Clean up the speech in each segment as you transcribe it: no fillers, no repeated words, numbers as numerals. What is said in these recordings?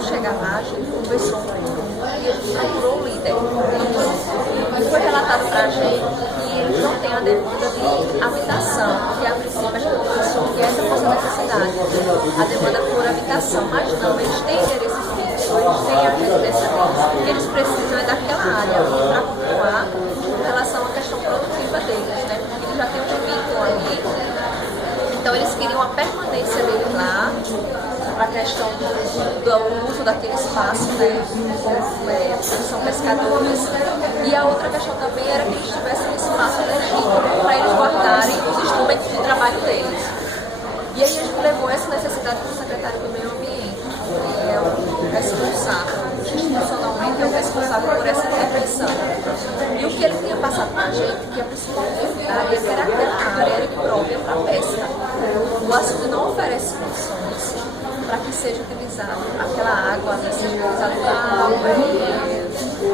ao chegar lá, a gente conversou com ele e ele procurou o líder. E foi relatado para a gente que eles não têm a demanda de habitação, que a princípio a gente pensou que essa fosse a necessidade, a demanda por habitação, mas não, eles têm endereço fixo, eles têm a residência deles, o que eles precisam é daquela área ali para continuar com relação à questão produtiva deles, né? Porque eles já têm um vínculo ali, então eles queriam a permanência dele lá, para a questão do uso daquele espaço, né, eles são pescadores, e a outra questão também era que eles tivessem um espaço legítimo para eles guardarem os instrumentos de trabalho deles. E aí a gente levou essa necessidade para o secretário do Meio Ambiente, que é o responsável, institucionalmente é o responsável por essa intervenção. E o que ele tinha passado para a gente, que a principal dificuldade é que era aquela área própria para a pesca. O açude não oferece condições para que seja utilizado aquela água, né, seja utilizada para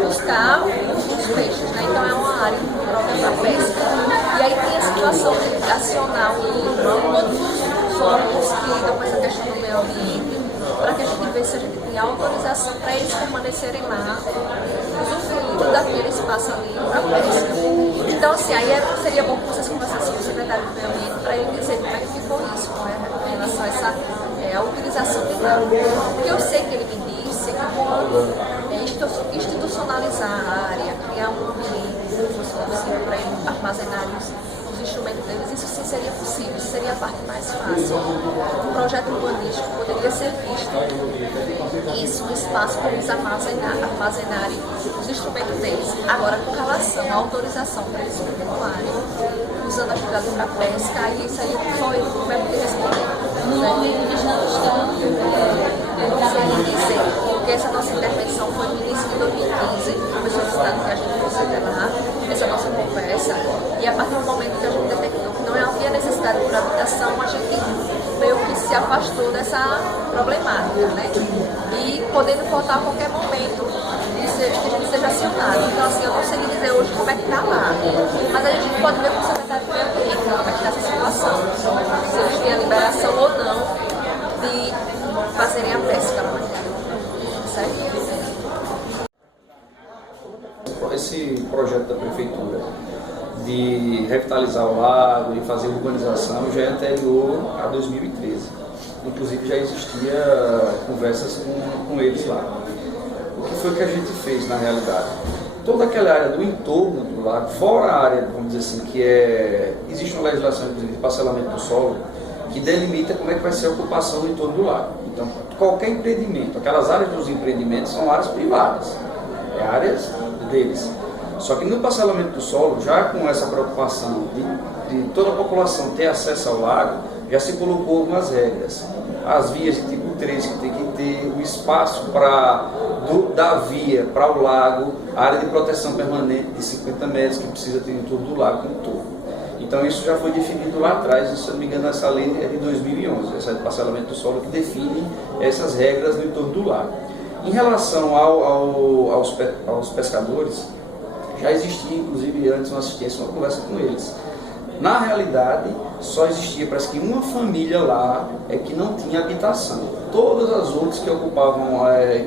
buscar os peixes, né? Então é uma área própria para pesca. E aí tem a situação de acionar os órgãos que lidam com essa questão do meio ambiente, para que a gente veja se a gente tem autorização para eles permanecerem lá, usufruindo daquele espaço ali para pesca. Então, assim, aí seria bom que vocês conversassem com o secretário do meio ambiente para ele dizer como é que ficou isso, em relação a essa a utilização de água. Porque eu sei que ele me disse que quando institucionalizar a área, criar um ambiente que fosse possível para ele armazenar os instrumentos deles, isso sim seria possível, isso seria a parte mais fácil. Um projeto urbanístico poderia ser visto isso, um espaço para eles armazenarem os instrumentos deles. Agora, com relação à autorização para eles continuarem usando aquilo ali para pesca, aí isso aí só ele que vai poder responder. Eu não sei lhe dizer, porque essa nossa intervenção foi no início de 2015, foi solicitado que a gente fosse até lá, essa nossa conversa, e a partir do momento que a gente detectou que não havia necessidade por habitação, a gente meio que se afastou dessa problemática, né? E podendo voltar a qualquer momento que a gente seja acionado. Então, assim, eu não sei lhe dizer hoje como é que está lá, mas a gente pode ver com o secretário do Meio Ambiente como é que está essa situação, se eles têm a liberação ou não de fazerem a pesca lá, certo? Esse projeto da prefeitura de revitalizar o lago e fazer urbanização já é anterior a 2013. Inclusive já existia conversas com eles lá. O que foi que a gente fez na realidade? Toda aquela área do entorno do lago, fora a área, vamos dizer assim, existe uma legislação inclusive de parcelamento do solo, que delimita como é que vai ser a ocupação do entorno do lago. Então, qualquer empreendimento, aquelas áreas dos empreendimentos são áreas privadas, áreas deles. Só que no parcelamento do solo, já com essa preocupação de toda a população ter acesso ao lago, já se colocou algumas regras. As vias de tipo 3 que tem que ter, o espaço da via para o lago, a área de proteção permanente de 50 metros que precisa ter em torno do lago como todo. Então isso já foi definido lá atrás, se eu não me engano essa lei é de 2011, essa é de parcelamento do solo que define essas regras no entorno do lago. Em relação aos pescadores, já existia inclusive antes uma assistência, uma conversa com eles. Na realidade, só existia, parece que uma família lá que não tinha habitação. Todas as outras que ocupavam,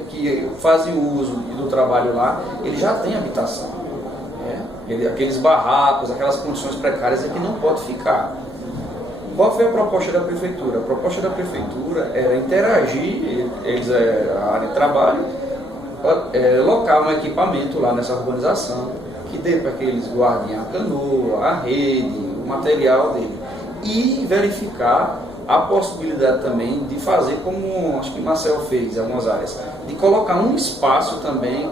que fazem uso do trabalho lá, eles já têm habitação. Aqueles barracos, aquelas condições precárias é que não pode ficar. Qual foi a proposta da prefeitura? A proposta da prefeitura era interagir, a área de trabalho, locar um equipamento lá nessa urbanização, que dê para que eles guardem a canoa, a rede, o material dele, e verificar a possibilidade também de fazer como acho que Marcel fez em algumas áreas, de colocar um espaço também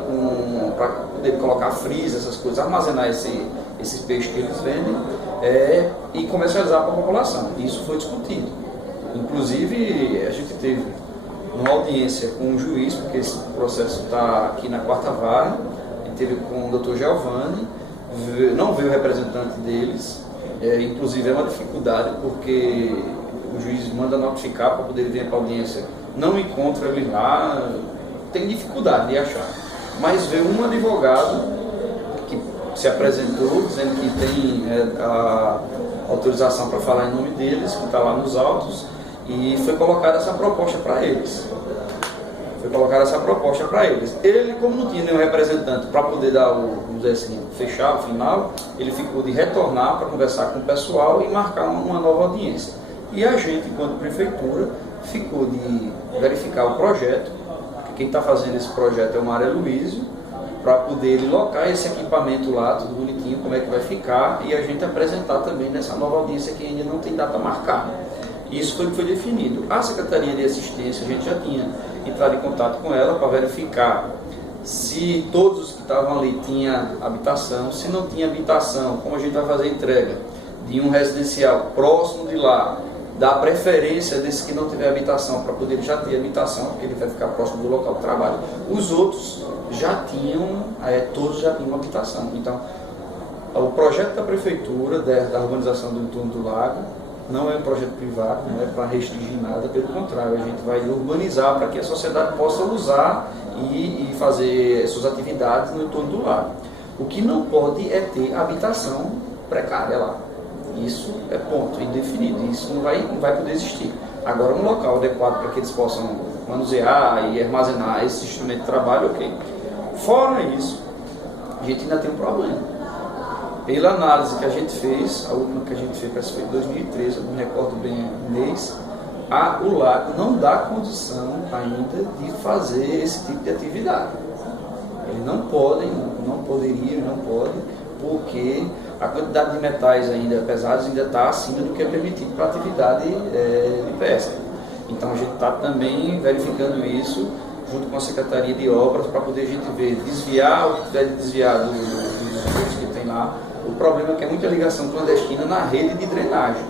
para poder colocar freezer, essas coisas, armazenar esses peixes que eles vendem e comercializar para a população. Isso foi discutido. Inclusive, a gente teve uma audiência com o juiz, porque esse processo está aqui na 4ª Vara, teve com o Dr. Giovanni, não veio o representante deles, inclusive é uma dificuldade porque o juiz manda notificar para poder vir para a audiência, não encontra ele lá, tem dificuldade de achar. Mas veio um advogado que se apresentou dizendo que tem a autorização para falar em nome deles, que está lá nos autos, e foi colocada essa proposta para eles. Foi colocar essa proposta para eles. Ele, como não tinha nenhum representante para poder dar vamos dizer assim, fechar o final, ele ficou de retornar para conversar com o pessoal e marcar uma nova audiência. E a gente, enquanto prefeitura, ficou de verificar o projeto. Quem está fazendo esse projeto é o Mário Luísio, para poder ele locar esse equipamento lá, tudo bonitinho, como é que vai ficar, e a gente apresentar também nessa nova audiência que ainda não tem data marcada. Isso foi o que foi definido. A Secretaria de Assistência, a gente já tinha entrado em contato com ela para verificar se todos os que estavam ali tinham habitação. Se não tinha habitação, como a gente vai fazer a entrega de um residencial próximo de lá, dá preferência desse que não tiver habitação para poder já ter habitação, porque ele vai ficar próximo do local de trabalho. Os outros já tinham, todos já tinham habitação. Então, o projeto da prefeitura, da urbanização do entorno do lago, não é um projeto privado, não é para restringir nada, pelo contrário, a gente vai urbanizar para que a sociedade possa usar e fazer suas atividades no entorno do lago. O que não pode é ter habitação precária lá. Isso é ponto indefinido, isso não vai poder existir. Agora, um local adequado para que eles possam manusear e armazenar esse instrumento de trabalho, ok. Fora isso, a gente ainda tem um problema. Pela análise que a gente fez, a última que a gente fez, parece que foi em 2013, eu não me recordo bem o mês, o lago não dá condição ainda de fazer esse tipo de atividade. Eles não podem, não poderiam, não podem, porque a quantidade de metais ainda pesados ainda está acima do que é permitido para a atividade de pesca. Então a gente está também verificando isso junto com a Secretaria de Obras para poder a gente ver, desviar o que tiver de desviar dos esgotos que tem lá. O problema é que é muita ligação clandestina na rede de drenagem,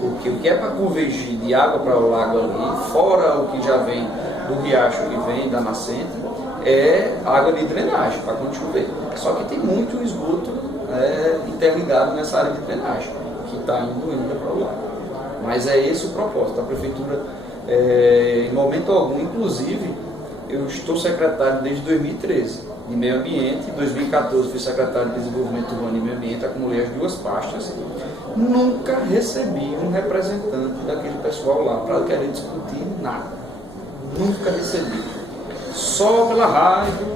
porque o que é para convergir de água para o lago ali, fora o que já vem do riacho que vem da nascente, é água de drenagem para quando chover. Só que tem muito esgoto interligado nessa área de drenagem, que está indo ainda para o lago. Mas é esse o propósito. A prefeitura, em momento algum, inclusive, eu estou secretário desde 2013 de Meio Ambiente, em 2014 fui secretário de Desenvolvimento Urbano e Meio Ambiente, acumulei as duas pastas. Nunca recebi um representante daquele pessoal lá para querer discutir nada. Nunca recebi. Só pela rádio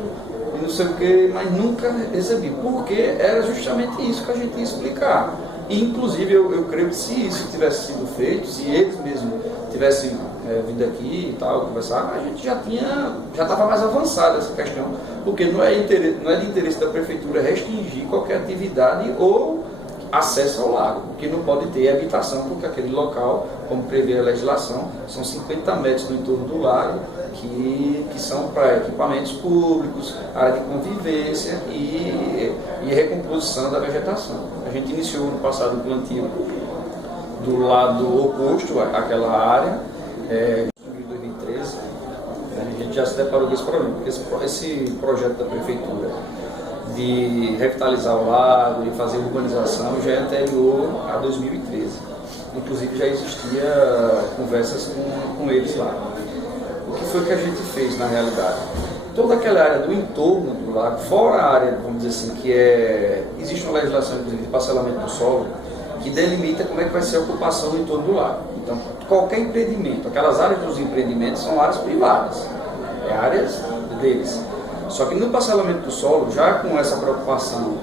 e não sei o que, mas nunca recebi, porque era justamente isso que a gente ia explicar. E, inclusive, eu creio que se isso tivesse sido feito, se eles mesmos tivessem vindo aqui e tal, conversar, a gente já estava mais avançado essa questão, porque não é de interesse da prefeitura restringir qualquer atividade ou acesso ao lago, porque não pode ter habitação, porque aquele local, como prevê a legislação, são 50 metros no entorno do lago, que são para equipamentos públicos, área de convivência e recomposição da vegetação. A gente iniciou no passado o plantio do lado oposto àquela área, em 2013, a gente já se deparou com esse problema, porque esse projeto da prefeitura de revitalizar o lago e fazer urbanização já é anterior a 2013. Inclusive já existia conversas com eles lá. O que foi que a gente fez na realidade? Toda aquela área do entorno do lago, fora a área, vamos dizer assim, existe uma legislação inclusive de parcelamento do solo, que delimita como é que vai ser a ocupação no entorno do lago. Então, qualquer empreendimento, aquelas áreas dos empreendimentos são áreas privadas, áreas deles. Só que no parcelamento do solo, já com essa preocupação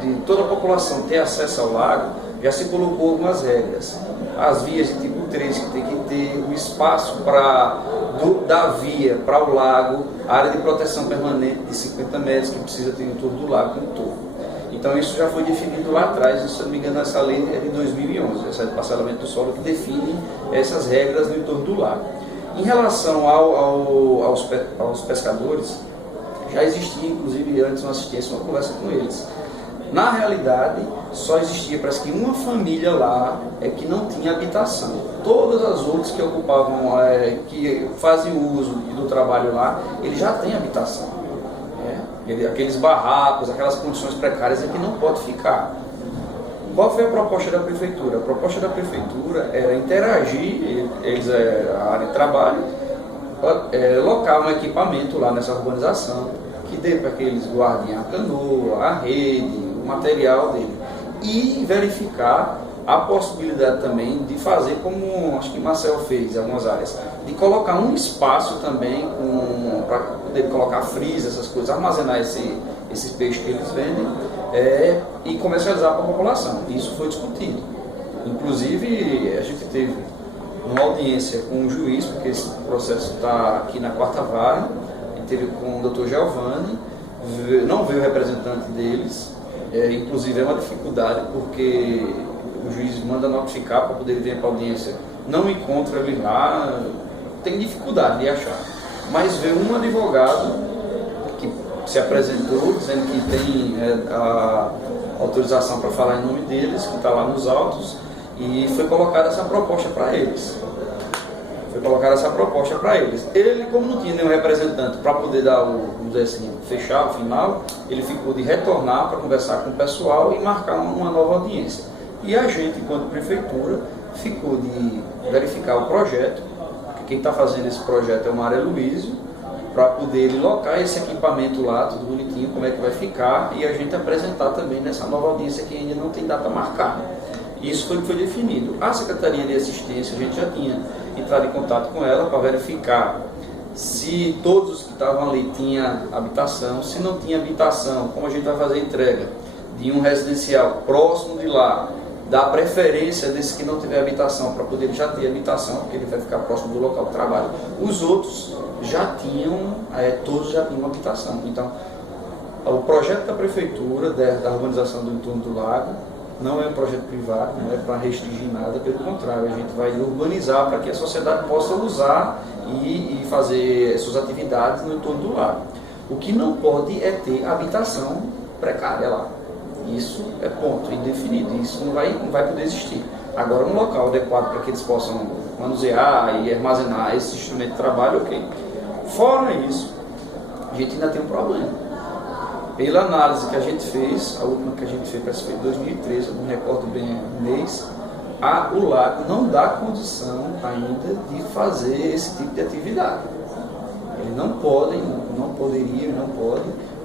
de toda a população ter acesso ao lago, já se colocou algumas regras. As vias de tipo 3 que tem que ter, o espaço da via para o lago, a área de proteção permanente de 50 metros que precisa ter em torno do lago como todo. Então isso já foi definido lá atrás, se não me engano essa lei é de 2011, essa de parcelamento do solo que define essas regras no entorno do lago. Em relação aos pescadores, já existia inclusive antes uma assistência, uma conversa com eles. Na realidade, só existia, parece que uma família lá que não tinha habitação. Todas as outras que ocupavam, que fazem uso do trabalho lá, eles já têm habitação. Aqueles barracos, aquelas condições precárias é que não pode ficar. Qual foi a proposta da prefeitura? A proposta da prefeitura era interagir, a área de trabalho, locar um equipamento lá nessa urbanização, que dê para que eles guardem a canoa, a rede, o material dele, e verificar há possibilidade também de fazer como acho que Marcel fez em algumas áreas, de colocar um espaço também para poder colocar freezer, essas coisas, armazenar esses peixes que eles vendem e comercializar para a população. Isso foi discutido. Inclusive, a gente teve uma audiência com o juiz, porque esse processo está aqui na 4ª Vara, e teve com o Dr. Giovanni, não veio o representante deles, inclusive é uma dificuldade, porque o juiz manda notificar para poder vir para a audiência, não encontra ele lá, tem dificuldade de achar. Mas veio um advogado que se apresentou, dizendo que tem a autorização para falar em nome deles, que está lá nos autos, e foi colocada essa proposta para eles. Ele, como não tinha nenhum representante para poder dar vamos dizer assim, fechar o final, ele ficou de retornar para conversar com o pessoal e marcar uma nova audiência. E a gente, enquanto prefeitura, ficou de verificar o projeto, que quem está fazendo esse projeto é o Mário Luísio, para poder ele locar esse equipamento lá, tudo bonitinho, como é que vai ficar, e a gente apresentar também nessa nova audiência que ainda não tem data marcada. Isso foi o que foi definido. A Secretaria de Assistência, a gente já tinha entrado em contato com ela para verificar se todos os que estavam ali tinham habitação. Se não tinha habitação, como a gente vai fazer a entrega de um residencial próximo de lá, dá preferência desse que não tiver habitação, para poder já ter habitação, porque ele vai ficar próximo do local de trabalho. Os outros já tinham, todos já tinham habitação. Então, o projeto da Prefeitura, da urbanização do entorno do lago, não é um projeto privado, não é para restringir nada, pelo contrário, a gente vai urbanizar para que a sociedade possa usar e fazer suas atividades no entorno do lago. O que não pode é ter habitação precária lá. Isso é ponto indefinido, isso não vai poder existir. Agora, um local adequado para que eles possam manusear e armazenar esse instrumento de trabalho, ok. Fora isso, a gente ainda tem um problema. Pela análise que a gente fez, a última que a gente fez, parece que foi em 2013, eu não recordo bem o mês, o lago não dá condição ainda de fazer esse tipo de atividade. Ele não pode,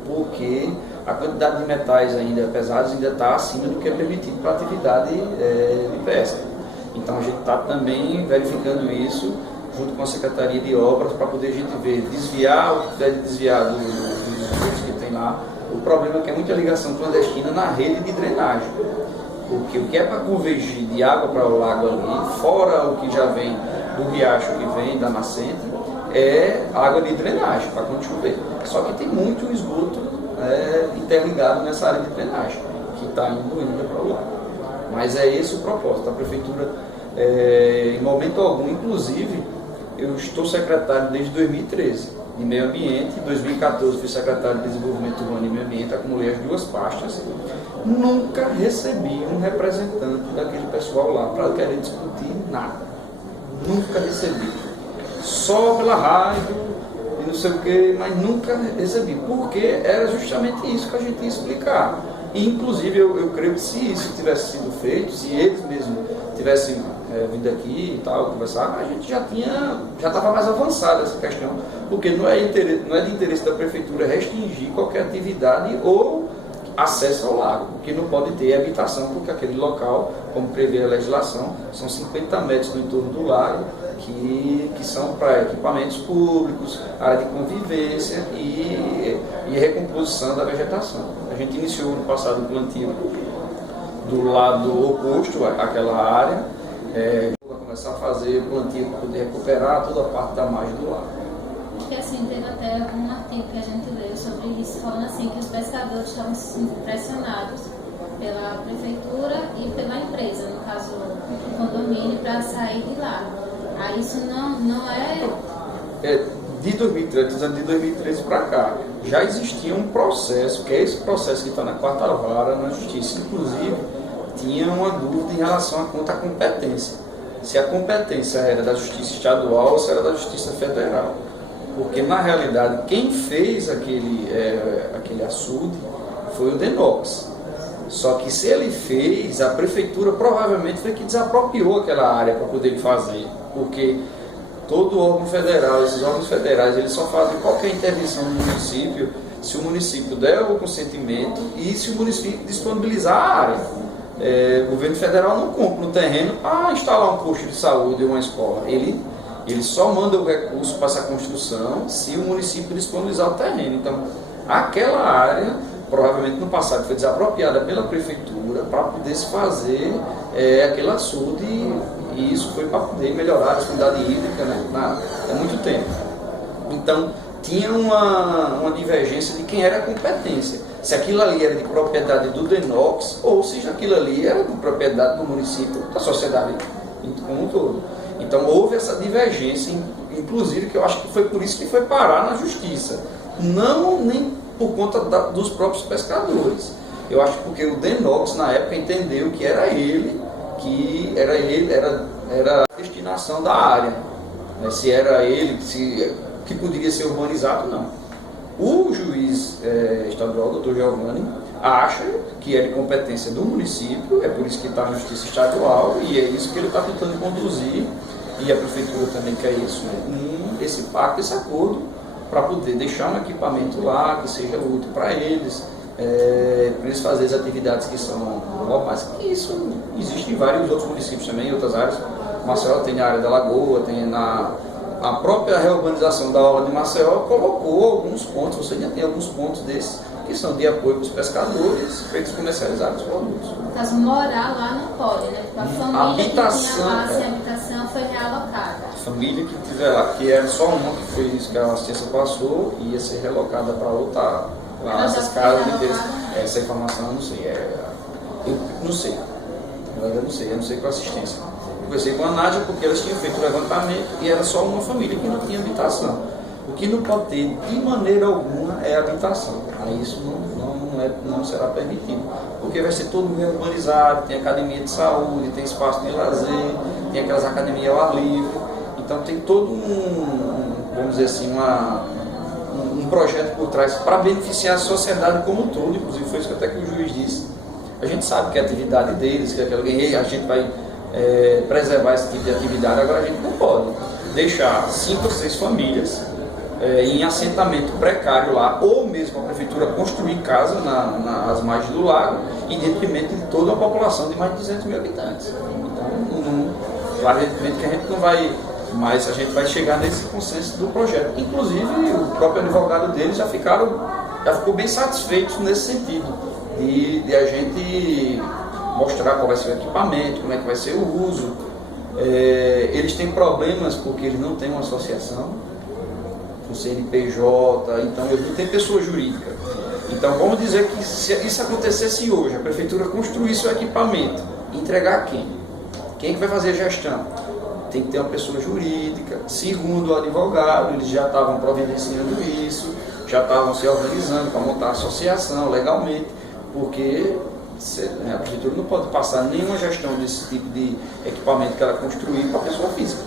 porque a quantidade de metais ainda pesados ainda está acima do que é permitido para a atividade de pesca. Então a gente está também verificando isso junto com a Secretaria de Obras para poder a gente ver, desviar o que tiver de desviar dos esgotos que tem lá. O problema é que é muita ligação clandestina na rede de drenagem, porque o que é para convergir de água para o lago ali, fora o que já vem do riacho que vem da nascente, é água de drenagem para quando chover. Só que tem muito esgoto interligado nessa área de drenagem, que está indo ainda para o lago. Mas é esse o propósito. A Prefeitura, em momento algum, inclusive, eu estou secretário desde 2013. De Meio Ambiente, em 2014 fui secretário de Desenvolvimento Urbano e Meio Ambiente, acumulei as duas pastas. Nunca recebi um representante daquele pessoal lá para querer discutir nada. Nunca recebi. Só pela rádio e não sei o que, mas nunca recebi. Porque era justamente isso que a gente ia explicar. E, inclusive, eu creio que se isso tivesse sido feito, se eles mesmos tivessem vindo aqui e tal, conversar, a gente já estava mais avançado essa questão, porque não é de interesse da Prefeitura restringir qualquer atividade ou acesso ao lago, porque não pode ter habitação, porque aquele local, como prevê a legislação, são 50 metros no entorno do lago, que são para equipamentos públicos, área de convivência e recomposição da vegetação. A gente iniciou no passado o plantio do lado oposto àquela área, vai começar a fazer plantio para poder recuperar toda a parte da margem do lago. Acho que assim, teve até um artigo que a gente leu sobre isso, falando assim que os pescadores estavam sendo pressionados pela prefeitura e pela empresa, no caso o condomínio, para sair de lá. Aí isso não é... De 2013 para cá, já existia um processo, que é esse processo que está na 4ª Vara, na Justiça. Inclusive, tinha uma dúvida em relação quanto à competência. Se a competência era da Justiça Estadual ou se era da Justiça Federal. Porque, na realidade, quem fez aquele açude foi o DENOX. Só que se ele fez, a Prefeitura provavelmente foi que desapropriou aquela área para poder fazer. Porque todo órgão federal, esses órgãos federais, eles só fazem qualquer intervenção no município se o município der o consentimento e se o município disponibilizar a área. o governo federal não compra um terreno para instalar um posto de saúde ou uma escola. Ele só manda o recurso para essa construção se o município disponibilizar o terreno. Então, aquela área, provavelmente no passado, foi desapropriada pela prefeitura para poder se fazer aquele açude, e isso foi para poder melhorar a disponibilidade hídrica, né, há muito tempo. Então, tinha uma divergência de quem era a competência. Se aquilo ali era de propriedade do DENOX ou se aquilo ali era de propriedade do município, da sociedade como um todo. Então houve essa divergência, inclusive, que eu acho que foi por isso que foi parar na justiça. Não nem por conta dos próprios pescadores. Eu acho porque o DENOX na época entendeu que era a destinação da área. Né? Se era ele que poderia ser urbanizado, não. O juiz estadual, doutor Giovanni, acha que é de competência do município, é por isso que está na justiça estadual, e é isso que ele está tentando conduzir, e a prefeitura também quer isso, esse pacto, esse acordo, para poder deixar um equipamento lá que seja útil para eles fazer as atividades que são normais, que isso existe em vários outros municípios também, em outras áreas. Maceió tem a área da Lagoa, tem a própria reurbanização da orla de Maceió colocou alguns pontos, você já tem alguns pontos desses que são de apoio para os pescadores, para eles comercializarem os produtos. No caso, morar lá não pode, né? Porque a família que tinha lá sem habitação foi realocada. A família que tiver lá, que era só uma, que foi isso que a assistência passou, ia ser relocada para outra, lá essas casas inteiras. Essa informação eu não sei, eu não sei. Eu não sei com a assistência. Eu conversei com a Nádia porque elas tinham feito o levantamento e era só uma família que não tinha habitação. O que não pode ter de maneira alguma é habitação. Aí isso não será permitido. Porque vai ser todo urbanizado, tem academia de saúde, tem espaço de lazer, tem aquelas academias ao ar livre. Então tem todo vamos dizer assim, um projeto por trás para beneficiar a sociedade como um todo. Inclusive foi isso que até que o juiz disse. A gente sabe que a atividade deles, que a gente vai preservar esse tipo de atividade, agora a gente não pode deixar 5 ou 6 famílias em assentamento precário lá, ou mesmo a prefeitura construir casa nas margens do lago, em detrimento de toda a população de mais de 200 mil habitantes. Então, claro, evidentemente que a gente não vai, mas a gente vai chegar nesse consenso do projeto. Inclusive, o próprio advogado deles já ficou bem satisfeito nesse sentido, de a gente mostrar qual vai ser o equipamento, como é que vai ser o uso. Eles têm problemas porque eles não têm uma associação, o CNPJ, então eles não têm pessoa jurídica. Então vamos dizer que se isso acontecesse hoje, a prefeitura construísse o equipamento, entregar a quem? Quem que vai fazer a gestão? Tem que ter uma pessoa jurídica. Segundo o advogado, eles já estavam providenciando isso, já estavam se organizando para montar a associação legalmente, porque a prefeitura não pode passar nenhuma gestão desse tipo de equipamento que ela construir para a pessoa física.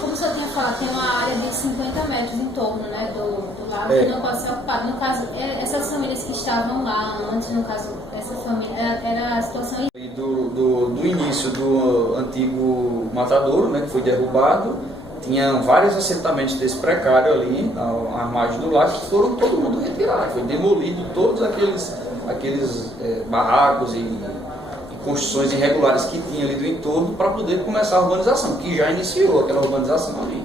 Como o senhor tinha falado, tem uma área de 50 metros em torno, né, do lago que não pode ser ocupada. No caso, essas famílias que estavam lá antes, no caso, essa família, era a situação... Do início do antigo matadouro, né, que foi derrubado, tinha vários assentamentos desse precário ali, à margem do lago, que foram todo mundo retirado. Foi demolido todos aqueles barracos e construções irregulares que tinha ali do entorno para poder começar a urbanização, que já iniciou aquela urbanização ali.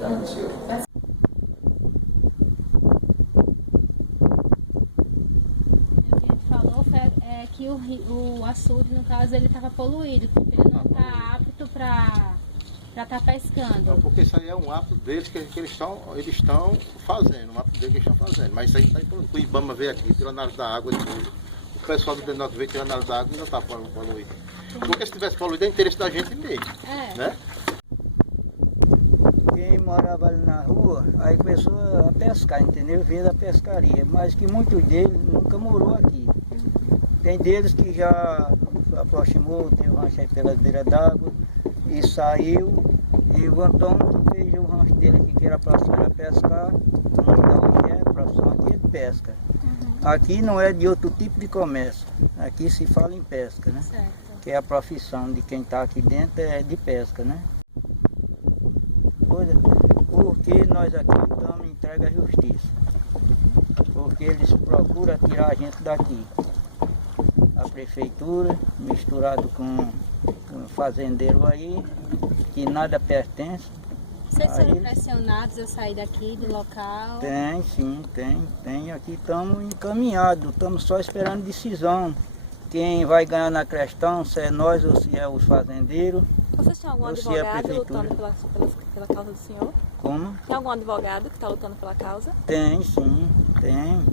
Já iniciou. O que a gente falou é que o açude, no caso, ele estava poluído, porque ele não está apto para estar pescando. Não, porque isso aí é um ato deles que eles estão fazendo, um ato deles que eles estão fazendo. Mas isso aí está poluído. O IBAMA veio aqui, tirou análise da água de tudo. O pessoal do DENOX veio tirar análise da água e não está poluído. Porque se tivesse poluído, é interesse da gente mesmo. Né? Quem morava ali na rua, aí começou a pescar, entendeu? Veio da pescaria, mas que muitos deles nunca morou aqui. Tem deles que já aproximou, tem um rancho aí pelas beiras d'água e saiu. E o Antônio que fez o rancho dele aqui, que era próximo a pescar, hoje a profissão aqui é de pesca. Aqui não é de outro tipo de comércio, aqui se fala em pesca, né? Certo. Que é a profissão de quem está aqui dentro, é de pesca, né? Porque nós aqui estamos entregue à justiça, porque eles procuram tirar a gente daqui. a prefeitura, misturado com fazendeiro aí, que nada pertence. Vocês foram pressionados a sair daqui do local? Tem, sim, tem. Aqui estamos encaminhados, estamos só esperando decisão. Quem vai ganhar na questão, se é nós ou se é os fazendeiros. Vocês têm algum ou se é a advogado prefeitura. lutando pela causa do senhor? Como? Tem algum advogado que está lutando pela causa? Tem, sim, tem.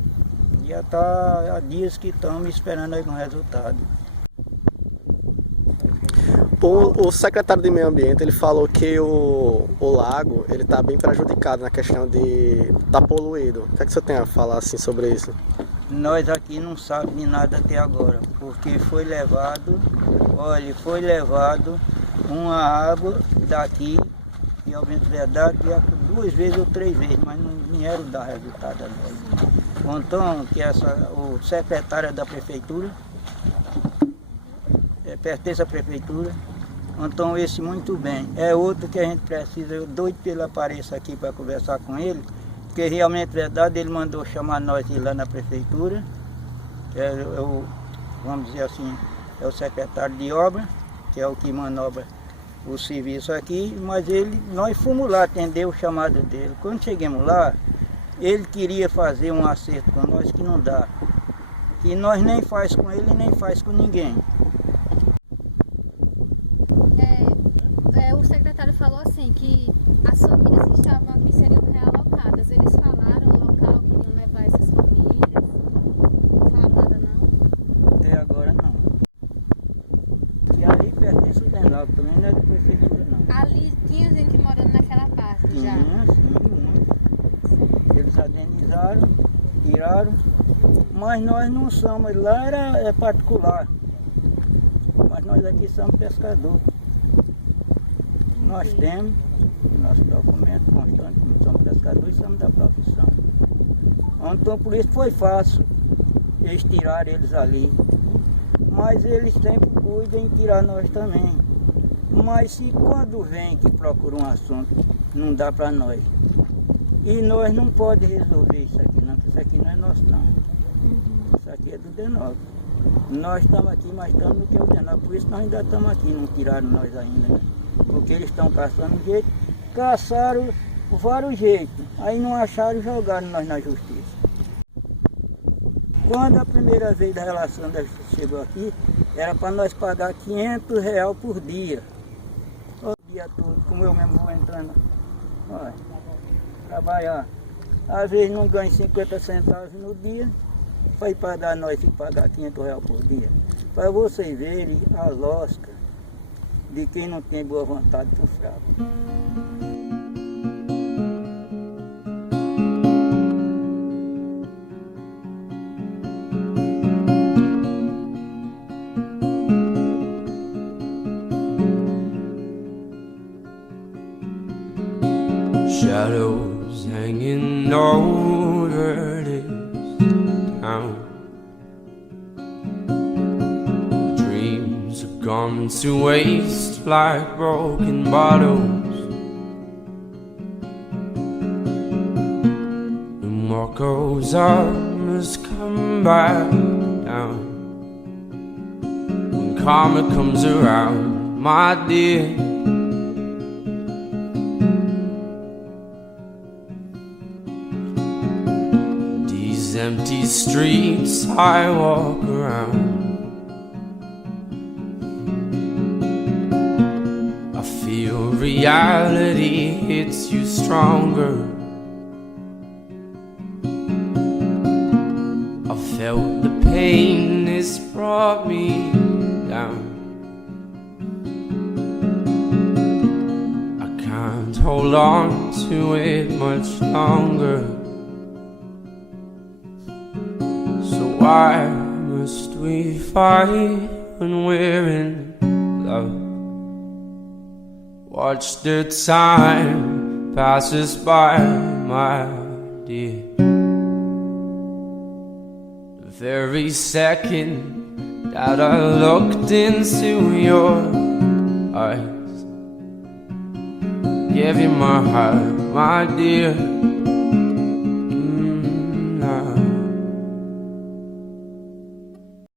Já está há dias que estamos esperando algum resultado. O secretário de Meio Ambiente ele falou que o lago ele está bem prejudicado na questão de estar poluído. O que é que você tem a falar assim sobre isso? Nós aqui não sabemos de nada até agora, porque foi levado uma água daqui, e ao menos verdade, 2 vezes ou 3 vezes, mas não vieram dar resultado a nós. Então, que o secretário da prefeitura, pertence à prefeitura, então esse muito bem. É outro que a gente precisa, eu doido pelo apareço aqui para conversar com ele, porque realmente verdade, ele mandou chamar nós ir lá na prefeitura, vamos dizer assim, é o secretário de obra, que é o que manobra o serviço aqui, mas nós fomos lá atender o chamado dele. Quando chegamos lá, ele queria fazer um acerto com nós que não dá, que nós nem faz com ele nem faz com ninguém. O secretário falou assim que as famílias que estavam aqui seriam realocadas. Eles falaram o local que iriam levar essas famílias? Não falaram nada não? Até agora não. E ali pertence o Denaldo, também não é da prefeitura não. Ali tinha gente morando naquela parte já? Tinha, sim, muito. Eles indenizaram, tiraram, mas nós não somos, lá é particular. Mas nós aqui somos pescadores. Nós temos nosso documento constante, nós somos pescadores e somos da profissão. Então por isso foi fácil eles tirarem eles ali. Mas eles sempre cuidam em tirar nós também. Mas se quando vem que procura um assunto, não dá para nós. E nós não podemos resolver isso aqui não, porque isso aqui não é nosso não. Isso aqui é do Denaldo. Nós estamos aqui, mas estamos no que é o Denaldo, por isso nós ainda estamos aqui, não tiraram nós ainda, né? Porque eles estão caçando um jeito, caçaram vários jeitos, aí não acharam e jogaram nós na justiça. Quando a primeira vez da relação da justiça chegou aqui, era para nós pagar R$500 por dia. O dia todo, como eu mesmo vou entrando, olha, trabalhar. Às vezes não ganho 50 centavos no dia, foi para dar nós e pagar R$500 por dia. Para vocês verem a lógica de quem não tem boa vontade por fraco. Shadows hanging over this town. Dreams have gone to waste like broken bottles. And what goes up must come back down. When karma comes around, my dear, empty streets I walk around, I feel reality hits you stronger. I felt the pain, it's brought me down. I can't hold on to it much longer. Why must we fight when we're in love? Watch the time pass us by, my dear. The very second that I looked into your eyes, gave you my heart, my dear.